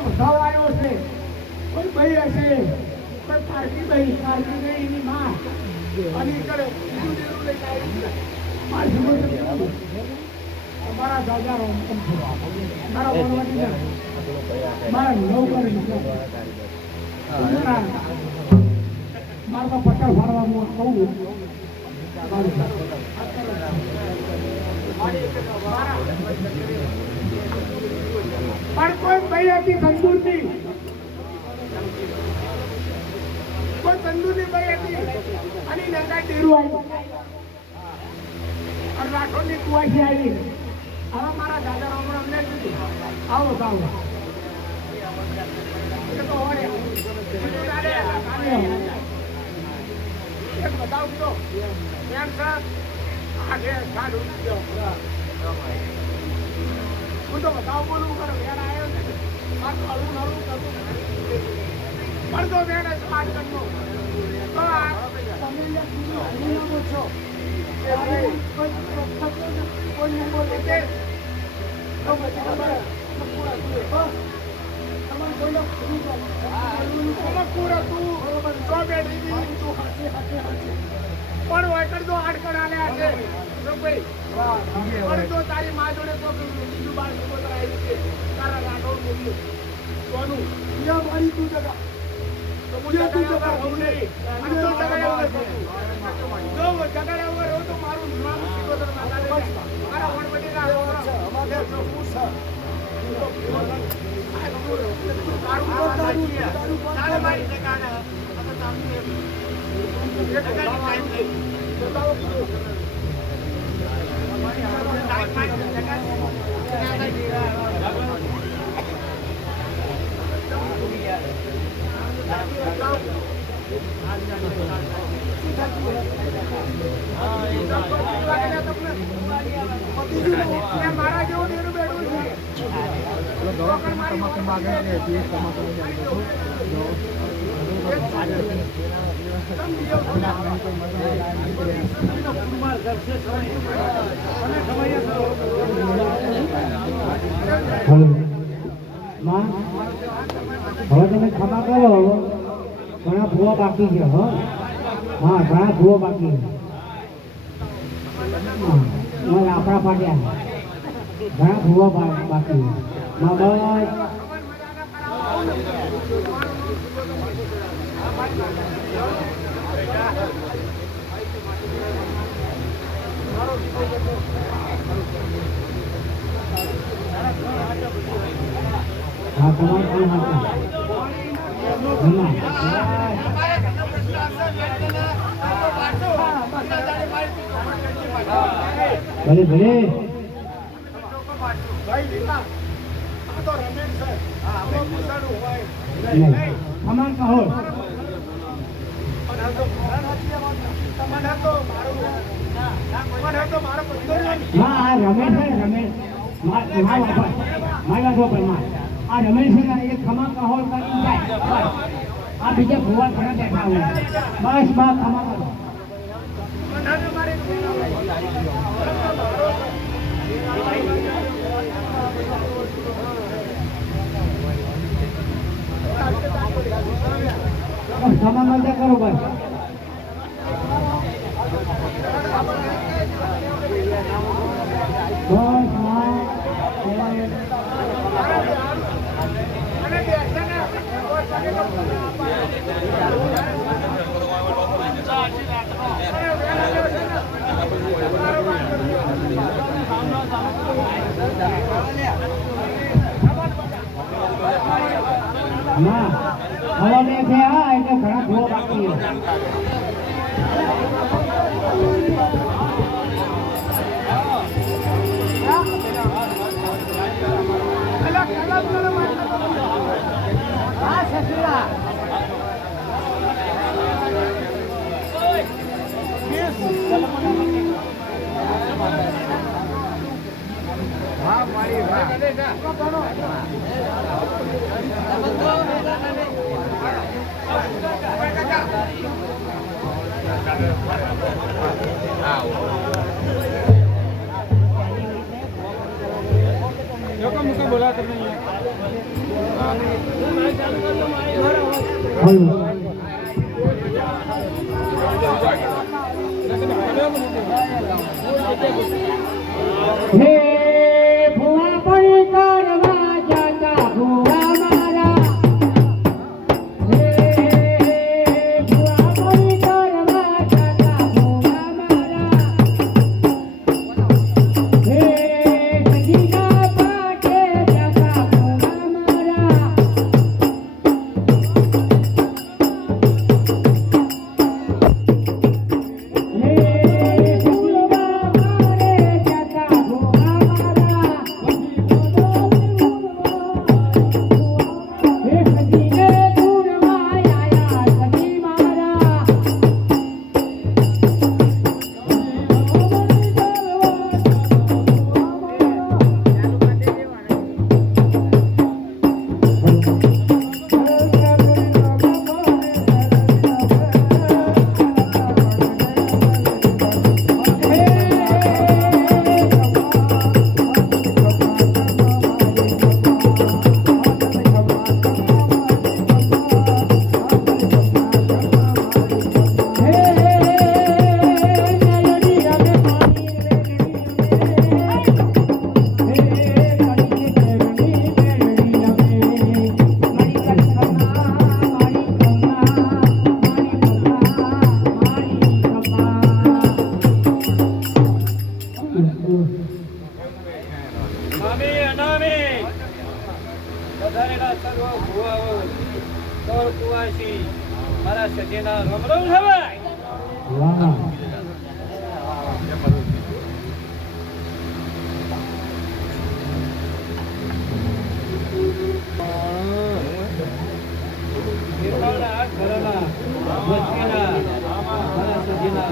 વધાવ આવ્યો છે કોઈ ભાઈ હશે કોઈ પારકી ભાઈ પારકી ગઈ એની માં અને કરે મારા દાદા મારા વનવાટી મારા નવ કરી મારા પટ્ટા ફાડવાનું કહું પણ કોઈ ભાઈ હતી તંદુરની કોઈ તંદુરની ભાઈ હતી અને નંગા ડેરું આવ્યું અને રાઠોડની કુવાસી આવી હવે મારા દાદા રામણ અમને આવો આવો બતાવ તો એમ સર હું તો બતાવ બોલું કરો વેર આવ્યો ને મારું હળવું હળવું કરું પડતો વેર સ્માર્ટ કરતો તો તમે છો કોઈ બોલે કે તો પછી પૂરો તું તો બેઠી દી તું હાચી પણ વાકડ તો આડકડ આલ્યા છે જો ભાઈ પણ તો તારી માં જોડે તો બીજું બાર છોકરો આવી છે તારા રાઠોડ બોલ્યું કોનું યા મારી તું જગા તો મુજે તું જગા હું નહીં અને તો જગા વગર જો જગા વગર હો તો મારું નામ સિકોદર માં ચાલે મારા વણબડી ના અમારે જો પૂછા તારે મારી જગા ને આ સામે એક ટાઈમ લઈ બતાવો મારા જેવું બેઠું હલો માં હવે તમે ખમા કરો ઘણા ભૂવા બાકી છે હા ઘણા ભૂવા બાકી છે આપણા પાટ્યા ઘણા ભૂવા બાકી માં બસ હા તમારે કોણ હતા ભલે ભલે અમાર કહો હા રમેશ છે રમેશ મારી વાતો પર આ રમેશ છે એક ખમા કહો કરી જાય આ બીજા ભુવા ઘણા બેઠા હોય બસ બસ ખમા કરો ખમા મજા કરો બસ ના હવે છે આ એટલે ઘણા ભૂવા બાકી બોલા તમે હે ભુવા પણ કરવા જતા ભુવા મારા હે ભુવા પણ કરવા જતા ભુવા મારા હે સજીના પાટે જતા ભુવા મારા હે ભુવા મારે જતા ભુવા વધારેલા સર્વ ભુવાઓ તોળ કુવાસી મારા સજીના રમ રમ છે ભાઈ. વાહ નિર્મળના ઘરના વચ્ચેના મારા સજીના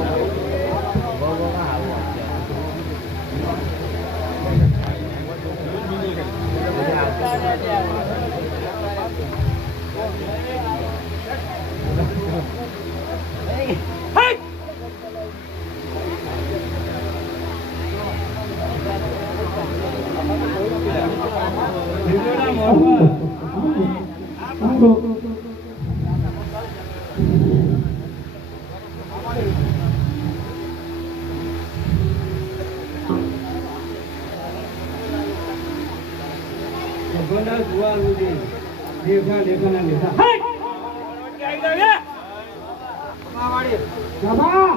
નિર્મળના મોહમાં ભગવાનના દુઆ સુધી લેખા લેખાના લેખા બાબા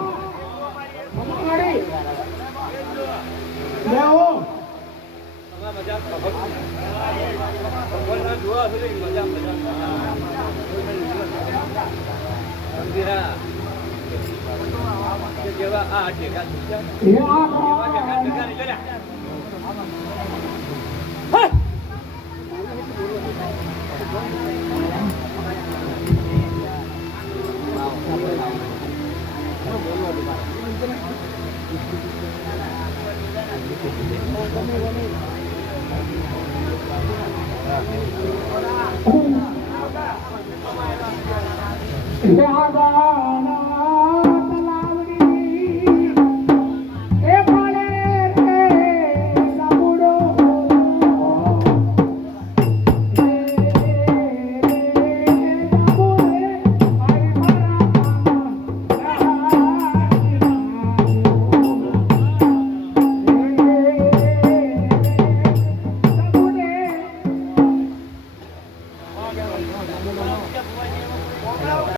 મારી લેવો ભગવાનના દુઆ સુધી મજા મંદિરા જેવા આ ટેકા જેવા ટેકા ટેકા નહીં Thank you.